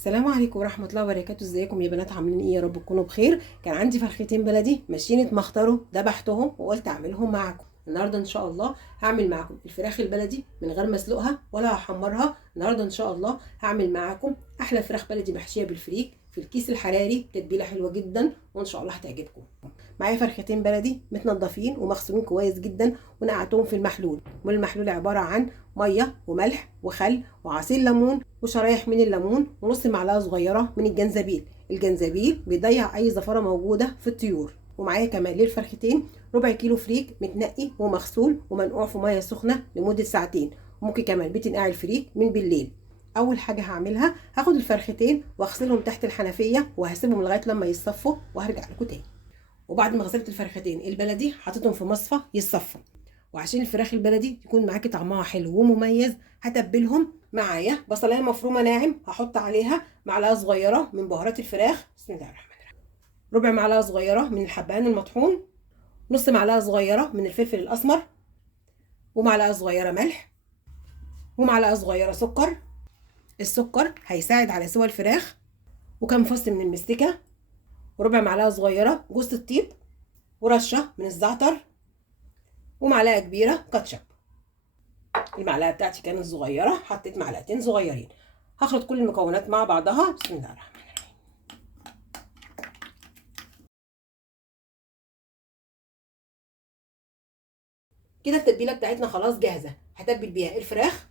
السلام عليكم ورحمة الله وبركاته. ازيكم يا بنات؟ عاملين ايه؟ يا رب تكونوا بخير. كان عندي فرختين بلدي ماشيين اتمخطروا، ذبحتهم وقلت اعملهم معاكم النهارده ان شاء الله. هعمل معاكم الفراخ البلدي من غير ما اسلقها ولا هحمرها. النهارده ان شاء الله هعمل معاكم احلى فراخ بلدي محشيه بالفريك في الكيس الحراري، تتبيله حلوه جدا وان شاء الله هتعجبكم. معايا فرختين بلدي متنضفين ومغسولين كويس جدا ونقعتهم في المحلول، والمحلول عباره عن ميه وملح وخل وعصير ليمون وشرايح من الليمون ونص معلقه صغيره من الجنزبيل. الجنزبيل بيضيع اي زفاره موجوده في الطيور. ومعايا كمان للفرختين ربع كيلو فريك متنقي ومغسول ومنقوع في ميه سخنه لمده ساعتين. ممكن كمان بتنقع الفريك من بالليل. اول حاجه هعملها هاخد الفرختين واغسلهم تحت الحنفيه وهسيبهم لغايه لما يصفوا وهرجع لكم تاني. وبعد ما غسلت الفرختين البلدي حطيتهم في مصفى يتصفوا. وعشان الفراخ البلدي يكون معاكي طعمها حلو ومميز هتبلهم. معايا بصلايه مفرومه ناعم هحط عليها معلقه صغيره من بهارات الفراخ، بسم الله الرحمن الرحيم، ربع معلقه صغيره من الحبهان المطحون، نص معلقه صغيره من الفلفل الاسمر، ومعلقه صغيره ملح، ومعلقه صغيره سكر. السكر هيساعد على سوى الفراخ. وكم فص من المستكه، وربع معلقه صغيره جوز الطيب، ورشه من الزعتر، ومعلقه كبيره كاتشب. المعلقه بتاعتي كانت صغيره، حطيت معلقتين صغيرين. هخلط كل المكونات مع بعضها، بسم الله الرحمن الرحيم. كده التتبيله بتاعتنا خلاص جاهزه. هتبل بيها الفراخ.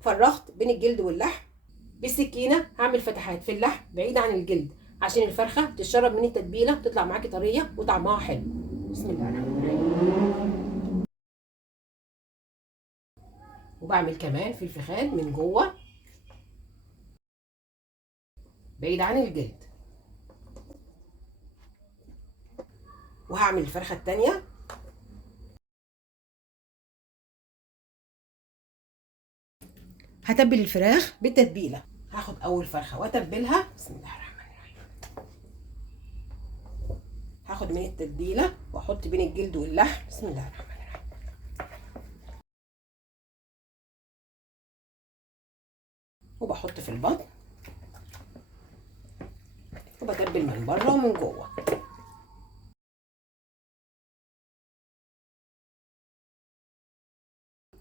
فرغت بين الجلد واللحم. بالسكينه هعمل فتحات في اللحم بعيد عن الجلد عشان الفرخه تشرب من التتبيله تطلع معاكي طريه وطعمها حلو. بسم الله الرحمن الرحيم. وبعمل كمان في الفخان من جوه بعيد عن الجلد. وهعمل الفرخه التانيه. هتبل الفراخ بالتتبيله. هاخد اول فرخه واتبلها، بسم الله الرحمن الرحيم. هاخد من التتبيله واحط بين الجلد واللحم، بسم الله الرحمن الرحيم. وبحط في البطن وبتبل من بره ومن جوه.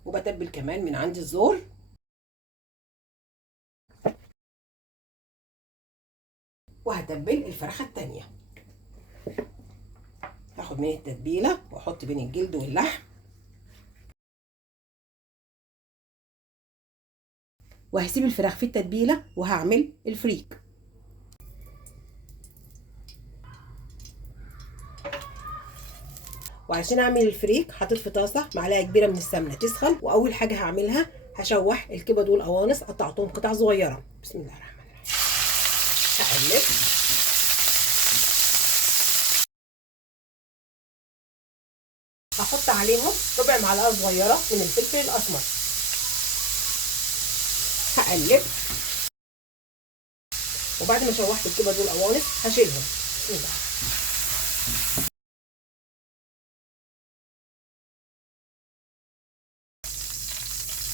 وبتبل كمان من عند الزور. وهتبل الفرخه التانيه. هاخد من التتبيله واحط بين الجلد واللحم. وهسيب الفراخ في التتبيله وهعمل الفريك. وعشان اعمل الفريك حطيت في طاسه معلقه كبيره من السمنه تسخن. واول حاجه هعملها هشوح الكبد والقوانص، قطعتهم قطع صغيره، بسم الله الرحمن الرحيم. هقلب. هحط عليهم ربع معلقه صغيره من الفلفل الاسمر. هقلب. وبعد ما شوحت الكبد والقوانص هشيلهم، بسم الله.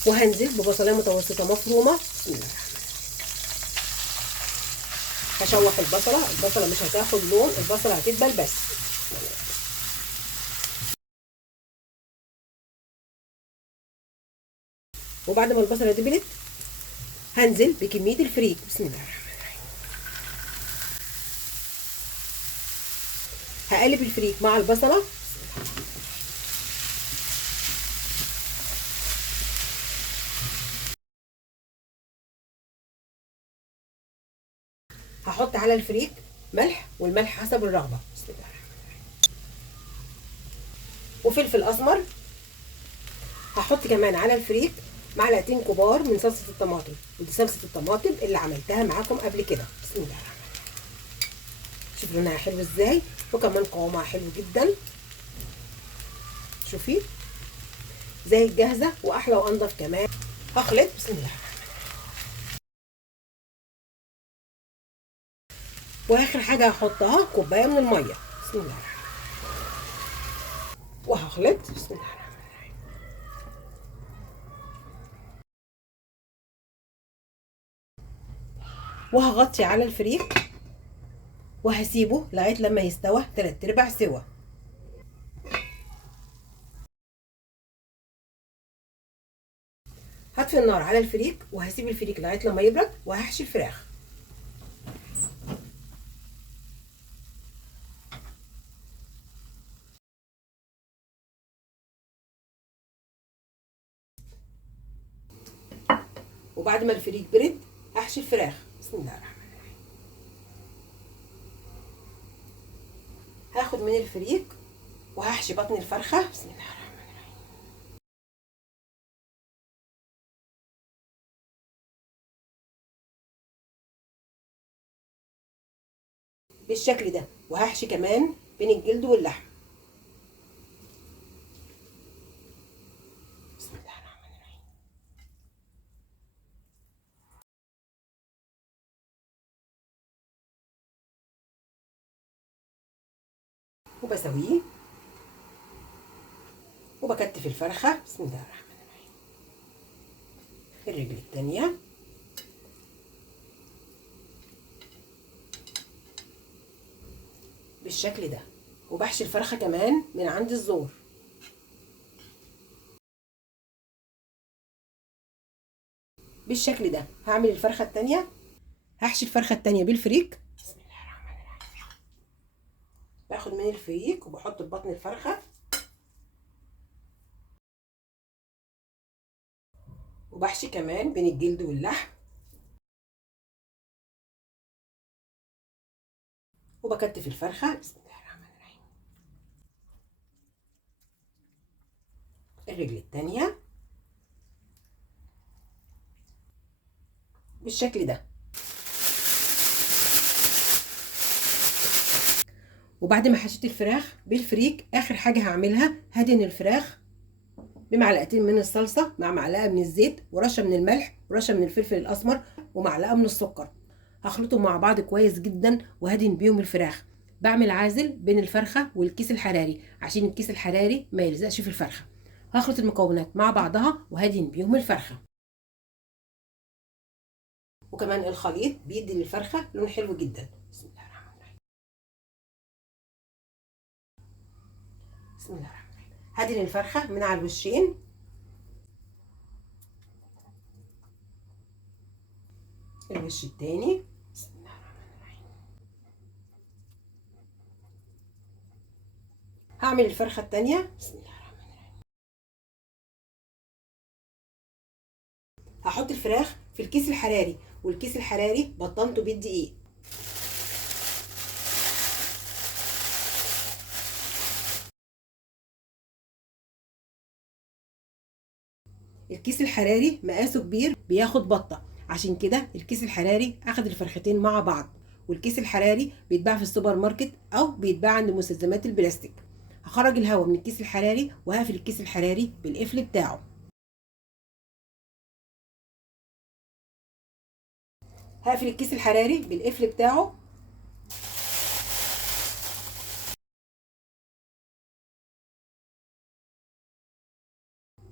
وهنزل ببصلايه متوسطه مفرومه، بسم الله الرحمن الرحيم. هشوح البصله مش هتاخد لون، البصله هتدبل بس. وبعد ما البصله دبلت هنزل بكميه الفريك، بسم الله الرحمن الرحيم. هقلب الفريك مع البصله. هحط على الفريك ملح، والملح حسب الرغبه، بسم الله الرحمن الرحيم. وفلفل اسمر. هحط كمان على الفريك معلقتين كبار من صلصه الطماطم، ودي صلصه الطماطم اللي عملتها معاكم قبل كده، بسم الله الرحمن الرحيم. شوفوا لونها حلو ازاي، وكمان قوامها حلو جدا. شوفي زي الجاهزه واحلى وانضف كمان. هخلط، بسم الله الرحمن الرحيم. واخر حاجه هحطها كوبايه من الميه، بسم الله الرحمن الرحيم. وهخلط، بسم الله الرحمن الرحيم. وهغطي على الفريك وهسيبه لغايه لما يستوى 3/4 سوا. هطفي النار على الفريك وهسيب الفريك لغايه لما يبرد وهحشي الفراخ. وبعد ما الفريك برد هحشي الفراخ. بسم الله الرحمن الرحيم. هاخد من الفريك وهحشي بطن الفرخه. بسم الله الرحمن الرحيم. بالشكل ده. وهحشي كمان بين الجلد واللحم. بسم الله الرحمن الرحيم. وبسويه وبكتف الفرخه. بسم الله الرحمن الرحيم. الرجل التانيه. بالشكل ده. وبحشي الفرخه كمان من عند الزور. بالشكل ده. هعمل الفرخه التانيه. هحشي الفرخه التانيه بالفريك. بسم الله الرحمن الرحيم. باخد من الفريك وبحط في بطن الفرخه وبحشي كمان بين الجلد واللحم وبكتف الفرخه. بسم الله الرحمن الرحيم. الرجل التانيه بالشكل ده. وبعد ما حشيت الفراخ بالفريك اخر حاجه هعملها هدهن الفراخ بمعلقتين من الصلصه مع معلقه من الزيت ورشه من الملح ورشه من الفلفل الاسمر ومعلقه من السكر. هخلطهم مع بعض كويس جدا وهدهن بيهم الفراخ. بعمل عازل بين الفرخه والكيس الحراري عشان الكيس الحراري ما يلزقش في الفرخه. هخلط المكونات مع بعضها وهدهن بيهم الفرخه. وكمان الخليط بيدي للفرخه لون حلو جدا. بسم الله الرحمن الرحيم. بسم الله الرحمن الرحيم. هدهن الفرخه من على الوشين. الوش التاني. بسم الله الرحمن الرحيم. هعمل الفرخه التانيه. بسم الله الرحمن الرحيم. هحط الفراخ في الكيس الحراري والكيس الحراري بطنته بالدقيق. الكيس الحراري مقاسه كبير بياخد بطه، عشان كده الكيس الحراري اخد الفرختين مع بعض. والكيس الحراري بيتباع في السوبر ماركت او بيتباع عند مستلزمات البلاستيك. هخرج الهواء من الكيس الحراري وهقفل الكيس الحراري بالقفل بتاعه. هقفل الكيس الحراري بالقفل بتاعه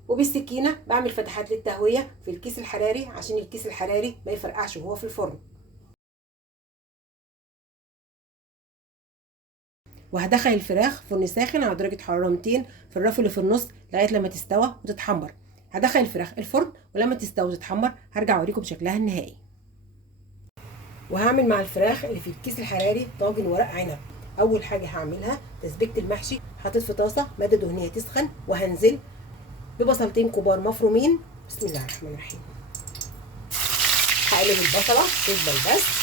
وبالسكينه بعمل فتحات للتهويه في الكيس الحراري عشان الكيس الحراري ما يفرقعش وهو في الفرن. وهدخل الفراخ فرن ساخن على درجه حراره 200 في الرف اللي في النص لغايه لما تستوى وتتحمر. هدخل الفراخ الفرن ولما تستوي وتتحمر هرجع اوريكم شكلها النهائي. وهعمل مع الفراخ اللي في الكيس الحراري طاجن ورق عنب. اول حاجه هعملها تسبيكه المحشي. حطيت في طاسه ماده دهنيه تسخن وهنزل ببصلتين كبار مفرومين. بسم الله الرحمن الرحيم. هقلب البصله تدبل بس.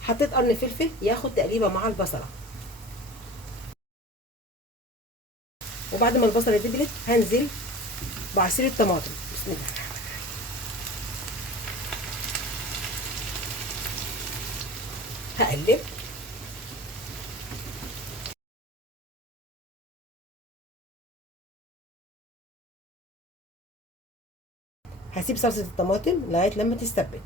حطيت قرن فلفل ياخد تقليبه مع البصله. وبعد ما البصله دبلت هنزل بعصير الطماطم. بسم الله الرحمن الرحيم. هقلب. هسيب صلصه الطماطم لغايه لما تستبك.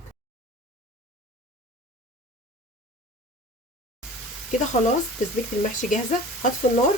كده خلاص تسبيكه المحشي جاهزه. هطفي النار.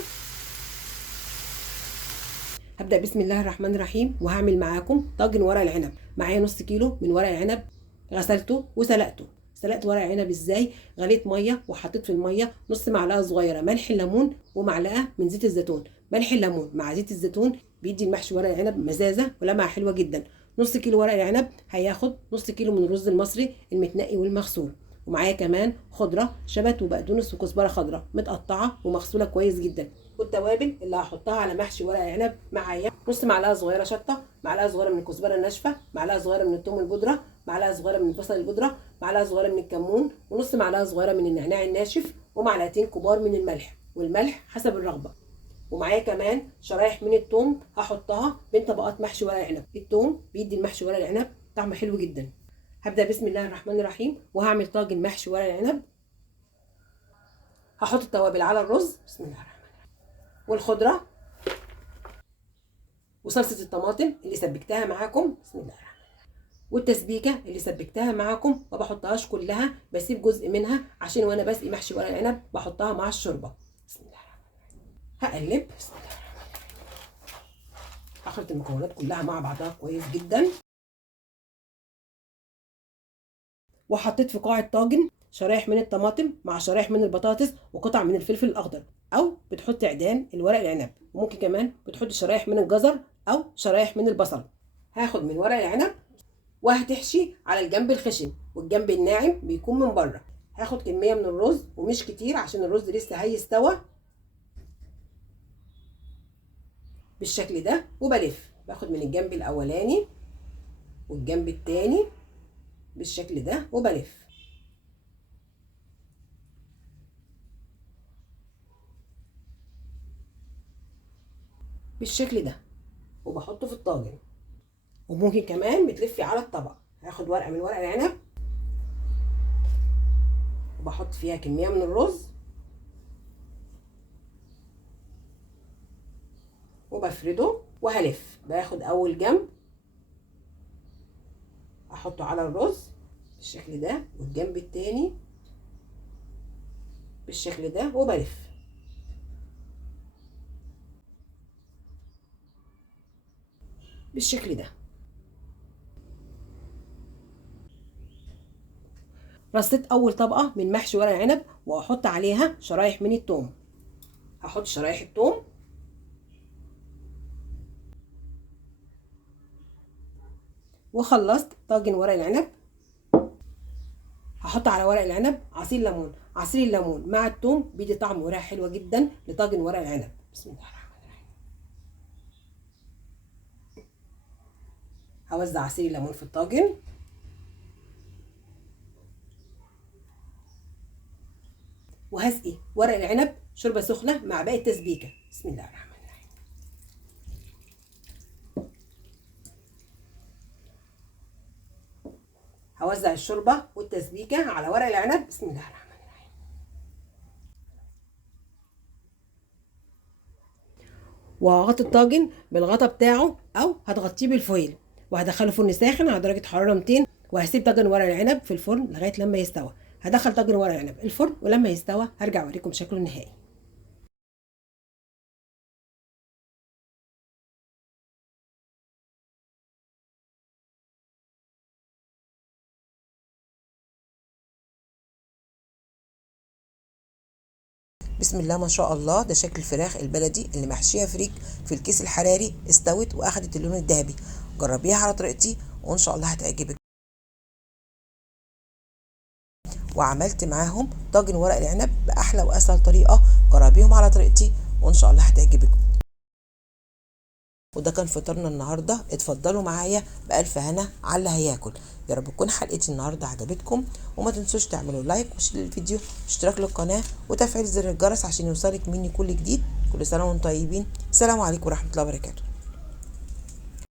هبدأ بسم الله الرحمن الرحيم وهعمل معاكم طاجن ورق العنب. معايا نص كيلو من ورق العنب، غسلته وسلقته. سلقت ورق العنب ازاي؟ غليت ميه وحطيت في الميه نص معلقه صغيره ملح الليمون ومعلقه من زيت الزيتون. ملح الليمون مع زيت الزيتون بيدي المحشي ورق العنب مزازه ولمعه حلوه جدا. نص كيلو ورق العنب هياخد نص كيلو من الرز المصري المتنقي والمغسول. ومعايا كمان خضره شبت وبقدونس وكزبره خضراء متقطعه ومغسوله كويس جدا. والتوابل اللي هحطها على محشي ورق العنب معايا نص معلقه صغيره شطه، معلقه صغيره من الكزبره الناشفه، معلقه صغيره من الثوم البودره، معلقه صغيره من البصل البودره، معلقه صغيره من الكمون، ونص معلقه صغيره من النعناع الناشف، ومعلقتين كبار من الملح، والملح حسب الرغبه. ومعايا كمان شرايح من الثوم هحطها بين طبقات محشي ورق العنب. الثوم بيدي المحشي ورق العنب طعم حلو جدا. هبدا بسم الله الرحمن الرحيم وهعمل طاجن محشي ورق العنب. هحط التوابل على الرز بسم الله الرحمن الرحيم، والخضره وصلصه الطماطم اللي سبكتها معاكم بسم الله الرحمن الرحيم، والتسبيكه اللي سبكتها معاكم ما بحطهاش كلها، بسيب جزء منها عشان وانا بسقي محشي ورق العنب بحطها مع الشوربه. بسم الله الرحمن الرحيم هقلب بسم الله الرحمن الرحيم، هخلط المكونات كلها مع بعضها كويس جدا. وحطيت في قاع الطاجن شرايح من الطماطم مع شرايح من البطاطس وقطع من الفلفل الاخضر، او بتحط عيدان الورق العنب، وممكن كمان بتحط شرايح من الجزر او شرايح من البصل. هاخد من ورق العنب وهتحشي على الجنب الخشن، والجنب الناعم بيكون من بره. هاخد كميه من الرز ومش كتير عشان الرز لسه هيستوى بالشكل ده، وبلف باخد من الجنب الاولاني والجنب التاني بالشكل ده وبلف. بالشكل ده وبحطه في الطاجن. وممكن كمان بتلفي على الطبق. هاخد ورقه من ورق العنب وبحط فيها كميه من الرز وبفرده وهلف. باخد اول جنب احطه على الرز بالشكل ده، والجنب التاني بالشكل ده وبلف. بالشكل ده رصيت اول طبقه من محشي ورق العنب واحط عليها شرايح من الثوم. هحط شرايح الثوم وخلصت طاجن ورق العنب. هحط على ورق العنب عصير ليمون. عصير الليمون مع الثوم بيدي طعم وريحه حلوه جدا لطاجن ورق العنب. بسم الله الرحمن الرحيم. هوزع عصير الليمون في الطاجن وهسقي ورق العنب شوربه سخنه مع باقي التسبيكه. بسم الله الرحمن الرحيم. هوزع الشوربه والتسبيكه على ورق العنب. بسم الله الرحمن الرحيم. وهغطي الطاجن بالغطا بتاعه او هتغطيه بالفويل، وهدخله فرن ساخن على درجه حراره 200، وهسيب طاجن ورق العنب في الفرن لغايه لما يستوى. هدخل طاجن ورق العنب الفرن ولما يستوى هرجع اوريكم شكله النهائي. بسم الله ما شاء الله، ده شكل الفراخ البلدي اللي محشيه فريك في الكيس الحراري، استوت واخدت اللون الذهبي. جربيها على طريقتي وان شاء الله هتعجبك. وعملت معاهم طاجن ورق العنب باحلى واسهل طريقه، جربيهم على طريقتي وان شاء الله هتعجبك. وده كان فطارنا النهارده، اتفضلوا معايا بالف هنا على اللي هياكل. يا رب تكون حلقتي النهارده عجبتكم، وما تنسوش تعملوا لايك للفيديو، اشتراك للقناه، وتفعيل زر الجرس عشان يوصلك مني كل جديد. كل سنه وانتم طيبين. السلام عليكم ورحمه الله وبركاته.